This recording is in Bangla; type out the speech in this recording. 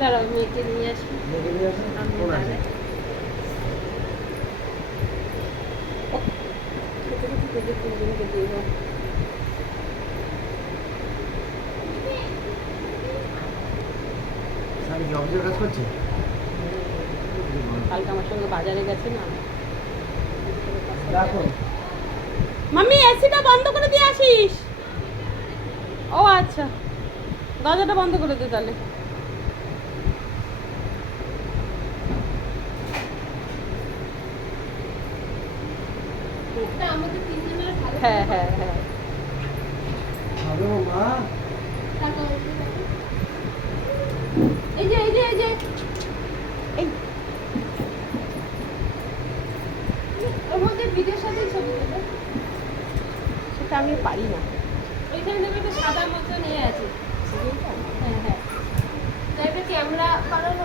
দাঁড়াও মেয়েকে নিয়ে আসি। কালকে আমার সঙ্গে বাজারে গেছে না। মাম্মি এসিটা বন্ধ করে দিয়ে আসিস। ও আচ্ছা, দরজাটা বন্ধ করে দে তাহলে। হ্যাঁ হ্যাঁ হ্যাঁ এই যে এই যে এই যে এই ওর মধ্যে ভিডিওর সাথে ছবি তুলে সেটা আমি পারি না। ওইখানে দেখবে একটা সাদা মতো নিয়ে আছে। হ্যাঁ হ্যাঁ, ক্যামেরা বানানো